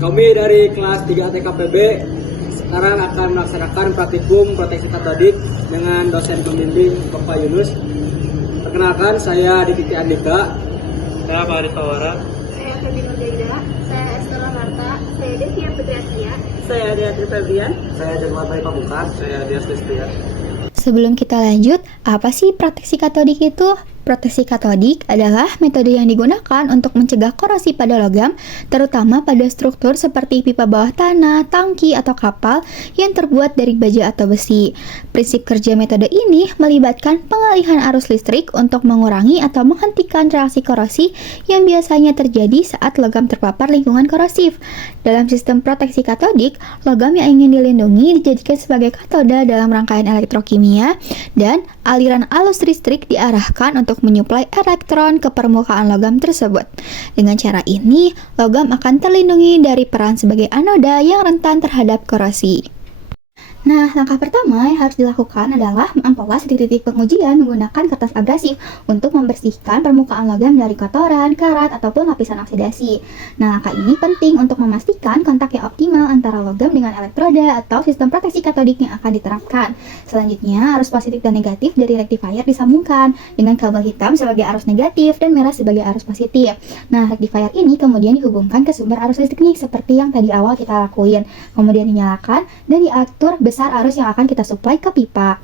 Kami dari kelas 3 TKPB sekarang akan melaksanakan praktikum proteksi katodik dengan dosen pembimbing Bapak Yunus. Perkenalkan, saya Dititi Andika. Saya Pak Arif Tawara. Saya Febi Nurjaida. Saya Estella Marta. Saya Devia Putri Aslia. Saya Diatri Febrian. Saya Jermatai Pamukan. Saya Dias Destia. Sebelum kita lanjut, apa sih proteksi katodik itu? Proteksi katodik adalah metode yang digunakan untuk mencegah korosi pada logam, terutama pada struktur seperti pipa bawah tanah, tangki, atau kapal yang terbuat dari baja atau besi. Prinsip kerja metode ini melibatkan pengalihan arus listrik untuk mengurangi atau menghentikan reaksi korosi yang biasanya terjadi saat logam terpapar lingkungan korosif. Dalam sistem proteksi katodik, logam yang ingin dilindungi dijadikan sebagai katoda dalam rangkaian elektrokimia, dan aliran arus listrik diarahkan untuk menyuplai elektron ke permukaan logam tersebut. Dengan cara ini, logam akan terlindungi dari peran sebagai anoda yang rentan terhadap korosi. Nah, langkah pertama yang harus dilakukan adalah mengamplas titik-titik pengujian menggunakan kertas abrasif untuk membersihkan permukaan logam dari kotoran, karat, ataupun lapisan oksidasi. Nah, langkah ini penting untuk memastikan kontak yang optimal antara logam dengan elektroda atau sistem proteksi katodik yang akan diterapkan. Selanjutnya, arus positif dan negatif dari rectifier disambungkan dengan kabel hitam sebagai arus negatif dan merah sebagai arus positif. Nah, rectifier ini kemudian dihubungkan ke sumber arus listrik nih, seperti yang tadi awal kita lakuin. Kemudian dinyalakan dan diatur besar arus yang akan kita suplai ke pipa.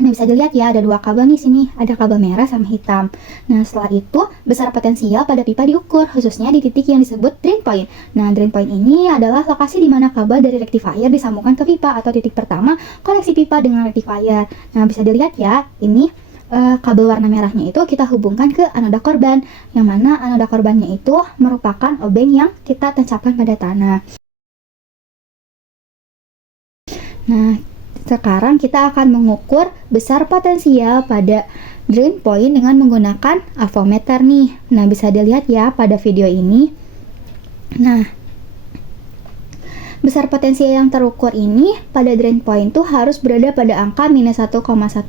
Nah, bisa dilihat ya, ada dua kabel nih sini, ada kabel merah sama hitam. Nah, setelah itu, besar potensial pada pipa diukur, khususnya di titik yang disebut drain point. Nah, drain point ini adalah lokasi di mana kabel dari rectifier disambungkan ke pipa atau titik pertama koneksi pipa dengan rectifier. Nah, bisa dilihat ya, ini kabel warna merahnya itu kita hubungkan ke anoda korban, yang mana anoda korbannya itu merupakan obeng yang kita tancapkan pada tanah. Nah, sekarang kita akan mengukur besar potensial pada drain point dengan menggunakan avometer nih. Nah, bisa dilihat ya pada video ini. Nah, besar potensial yang terukur ini pada drain point tuh harus berada pada angka minus 1,1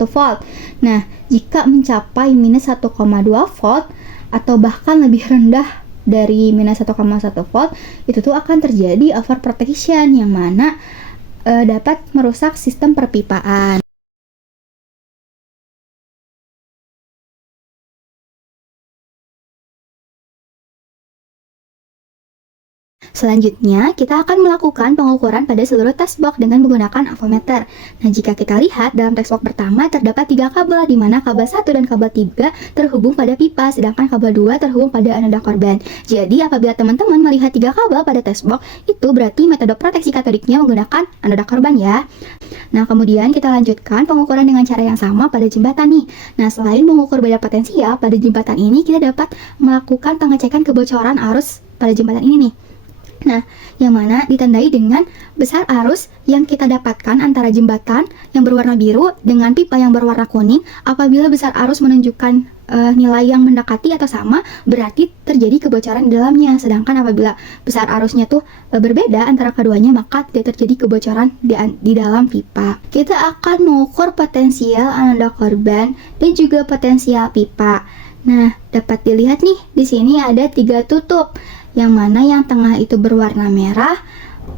volt. Nah, jika mencapai minus 1,2 volt atau bahkan lebih rendah dari minus 1,1 volt, itu tuh akan terjadi overprotection, yang mana dapat merusak sistem perpipaan. Selanjutnya, kita akan melakukan pengukuran pada seluruh testbox dengan menggunakan avometer. Nah, jika kita lihat dalam testbox pertama terdapat 3 kabel, di mana kabel 1 dan kabel 3 terhubung pada pipa, sedangkan kabel 2 terhubung pada anoda korban. Jadi, apabila teman-teman melihat 3 kabel pada testbox, itu berarti metode proteksi katodiknya menggunakan anoda korban ya. Nah, kemudian kita lanjutkan pengukuran dengan cara yang sama pada jembatan nih. Nah, selain mengukur beda potensial pada jembatan ini, kita dapat melakukan pengecekan kebocoran arus pada jembatan ini nih. Nah, yang mana ditandai dengan besar arus yang kita dapatkan antara jembatan yang berwarna biru dengan pipa yang berwarna kuning. Apabila besar arus menunjukkan nilai yang mendekati atau sama, berarti terjadi kebocoran di dalamnya. Sedangkan apabila besar arusnya tuh berbeda antara keduanya, maka tidak terjadi kebocoran di dalam pipa. Kita akan mengukur potensial anoda korban dan juga potensial pipa. Nah, dapat dilihat nih, di sini ada 3 tutup, yang mana yang tengah itu berwarna merah.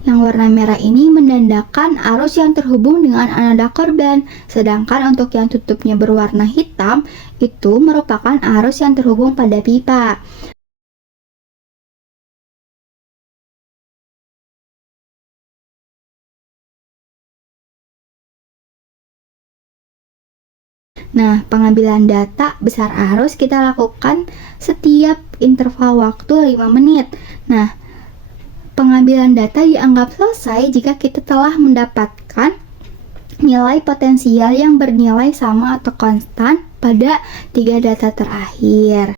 Yang warna merah ini menandakan arus yang terhubung dengan anoda korban, sedangkan untuk yang tutupnya berwarna hitam itu merupakan arus yang terhubung pada pipa. Nah, pengambilan data besar arus kita lakukan setiap interval waktu 5 menit. Nah, pengambilan data dianggap selesai jika kita telah mendapatkan nilai potensial yang bernilai sama atau konstan pada 3 data terakhir.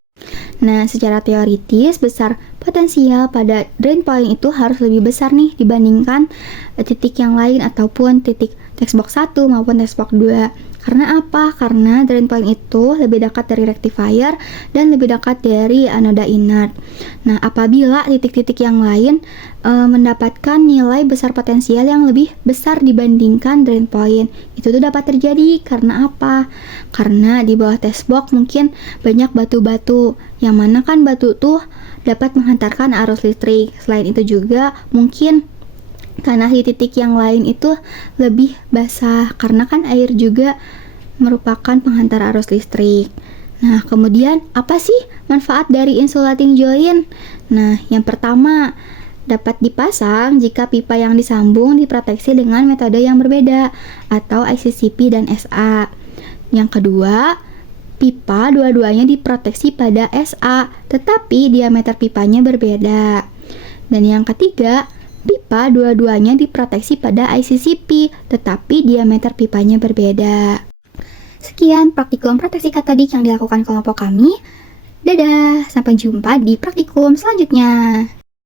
Nah, secara teoritis, besar potensial pada drain point itu harus lebih besar nih dibandingkan titik yang lain ataupun titik textbox 1 maupun textbox 2. Karena apa? Karena drain point itu lebih dekat dari rectifier dan lebih dekat dari anoda inert. Nah, apabila titik-titik yang lain mendapatkan nilai besar potensial yang lebih besar dibandingkan drain point, itu tuh dapat terjadi karena apa? Karena di bawah test box mungkin banyak batu-batu, yang mana kan batu tuh dapat menghantarkan arus listrik. Selain itu juga mungkin tanah di titik yang lain itu lebih basah, karena kan air juga merupakan penghantar arus listrik. Nah, kemudian apa sih manfaat dari insulating joint? Nah, yang pertama, dapat dipasang jika pipa yang disambung diproteksi dengan metode yang berbeda atau ICCP dan SA. Yang kedua, pipa dua-duanya diproteksi pada SA, tetapi diameter pipanya berbeda. Dan yang ketiga, pipa dua-duanya diproteksi pada ICCP, tetapi diameter pipanya berbeda. Sekian praktikum proteksi katodik yang dilakukan kelompok kami. Dadah, sampai jumpa di praktikum selanjutnya.